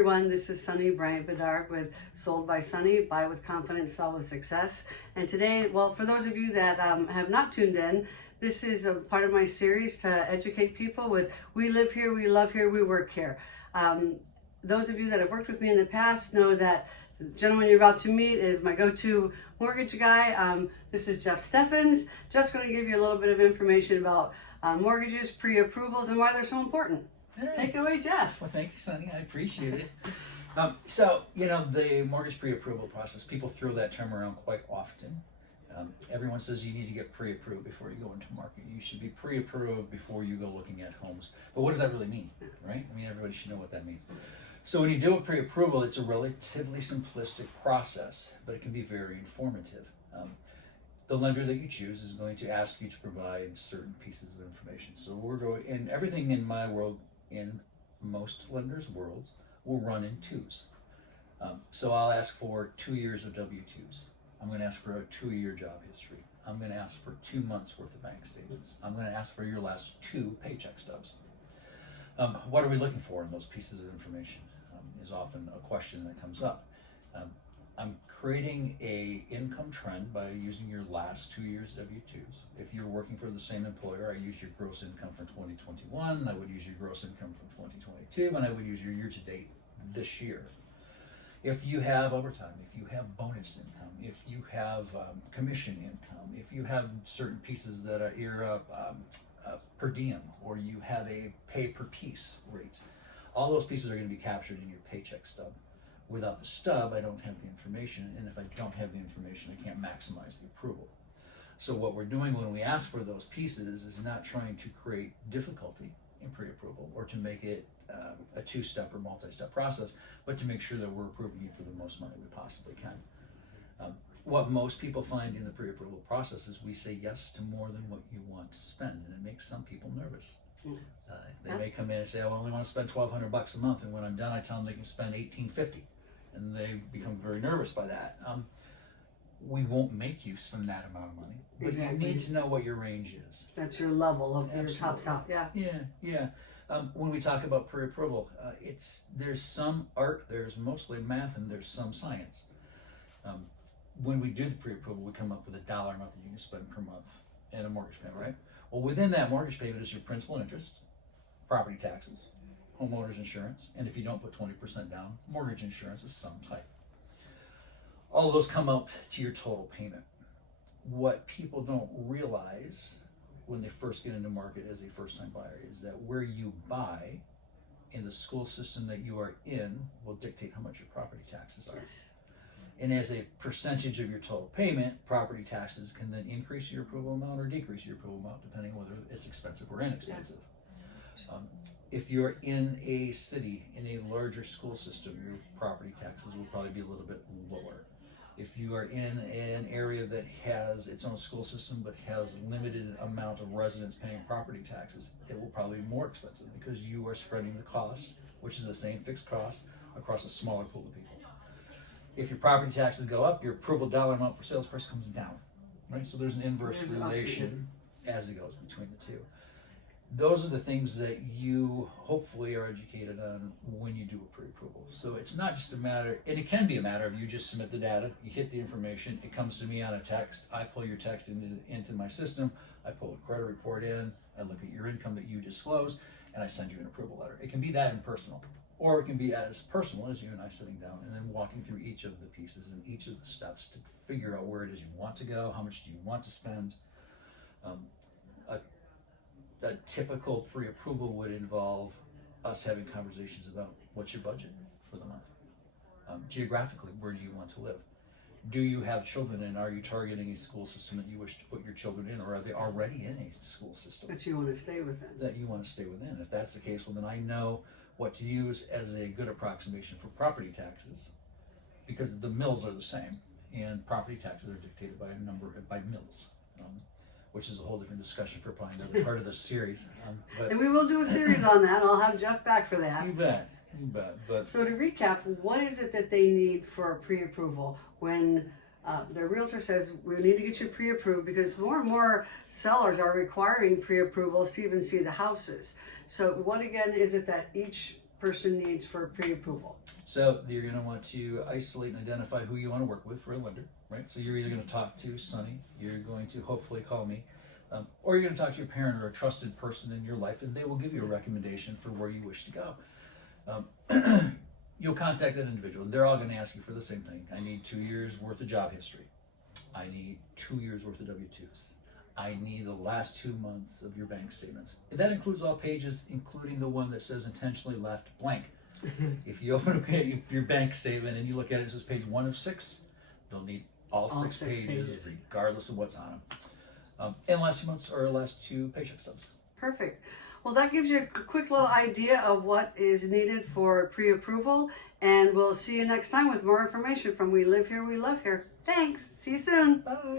Everyone, this is Sonnie-Buy with Sold by Sonnie, Buy with Confidence, Sell with Success. And today, well, for those of you that have not tuned in, this is a part of my series to educate people with We Live Here, We Love Here, We Work Here. Those of you that have worked with me in the past know that the gentleman you're about to meet is my go-to mortgage guy. This is Jeff Steffens. Jeff's going to give you a little bit of information about mortgages, pre-approvals, and why they're so important. Hey. Take it away, Jeff. Well, thank you, Sonnie. I appreciate it. So, the mortgage pre-approval process, people throw that term around quite often. Everyone says you need to get pre-approved before you go into market. You should be pre-approved before you go looking at homes. But what does that really mean, right? I mean, everybody should know what that means. So when you do a pre-approval, it's a relatively simplistic process, but it can be very informative. The lender that you choose is going to ask you to provide certain pieces of information. So we're going, and everything in my world, in most lenders' worlds, will run in twos. So I'll ask for 2 years of W-2s. I'm going to ask for a 2-year job history. I'm going to ask for 2 months worth of bank statements. I'm going to ask for your last 2 paycheck stubs. What are we looking for in those pieces of information is often a question that comes up. I'm creating a income trend by using your last 2 years W-2s. If you're working for the same employer, I use your gross income from 2021, I would use your gross income from 2022, and I would use your year-to-date this year. If you have overtime, if you have bonus income, if you have commission income, if you have certain pieces that are your per diem, or you have a pay per piece rate, all those pieces are going to be captured in your paycheck stub. Without the stub, I don't have the information, and if I don't have the information, I can't maximize the approval. So what we're doing when we ask for those pieces is not trying to create difficulty in pre-approval or to make it a 2-step or multi-step process, but to make sure that we're approving you for the most money we possibly can. What most people find in the pre-approval process is we say yes to more than what you want to spend, and it makes some people nervous. They may come in and say, I only want to spend $1,200 a month, and when I'm done, I tell them they can spend $1,850. And they become very nervous by that. We won't make you spend that amount of money, but exactly. You need to know what your range is. That's your level of your top, yeah. Yeah. When we talk about pre-approval, there's some art, there's mostly math, and there's some science. When we do the pre-approval, we come up with a dollar amount that you can spend per month in a mortgage payment, right? Well, within that mortgage payment is your principal and interest, property taxes, homeowner's insurance, and if you don't put 20% down, mortgage insurance of some type. All of those come out to your total payment. What people don't realize when they first get into market as a first-time buyer is that where you buy in the school system that you are in will dictate how much your property taxes are. Yes. And as a percentage of your total payment, property taxes can then increase your approval amount or decrease your approval amount depending on whether it's expensive or inexpensive. If you're in a city, in a larger school system, your property taxes will probably be a little bit lower. If you are in an area that has its own school system but has limited amount of residents paying property taxes, it will probably be more expensive because you are spreading the cost, which is the same fixed cost, across a smaller pool of people. If your property taxes go up, your approval dollar amount for sales price comes down, right? So there's an inverse relation as it goes between the two. Those are the things that you hopefully are educated on when you do a pre-approval. So it's not just a matter, and it can be a matter of you just submit the data, you hit the information, it comes to me on a text, I pull your text into my system, I pull a credit report in, I look at your income that you disclose, and I send you an approval letter. It can be that impersonal, or it can be as personal as you and I sitting down and then walking through each of the pieces and each of the steps to figure out where it is you want to go, how much do you want to spend. A typical pre-approval would involve us having conversations about what's your budget for the month. Geographically, where do you want to live? Do you have children, and are you targeting a school system that you wish to put your children in, or are they already in a school system that you want to stay within? That you want to stay within. If that's the case, well then I know what to use as a good approximation for property taxes, because the mills are the same, and property taxes are dictated by mills. Which is a whole different discussion for probably another part of this series. And we will do a series on that, and I'll have Jeff back for that. You bet. But so to recap, what is it that they need for pre-approval when their realtor says, we need to get you pre-approved, because more and more sellers are requiring pre-approvals to even see the houses. So what again is it that each person needs for pre-approval? So you're going to want to isolate and identify who you want to work with for a lender, right? So you're either going to talk to Sonnie, you're going to hopefully call me, or you're going to talk to your parent or a trusted person in your life, and they will give you a recommendation for where you wish to go. You'll contact that individual. They're all going to ask you for the same thing. I need 2 years worth of job history. I need 2 years worth of W-2s. I need the last 2 months of your bank statements. That includes all pages, including the one that says intentionally left blank. If you open your bank statement and you look at it, it says page 1 of 6. They'll need all six pages, regardless of what's on them. And last 2 months or last 2 paycheck stubs. Perfect. Well, that gives you a quick little idea of what is needed for pre-approval, and we'll see you next time with more information from We Live Here, We Love Here. Thanks. See you soon. Bye.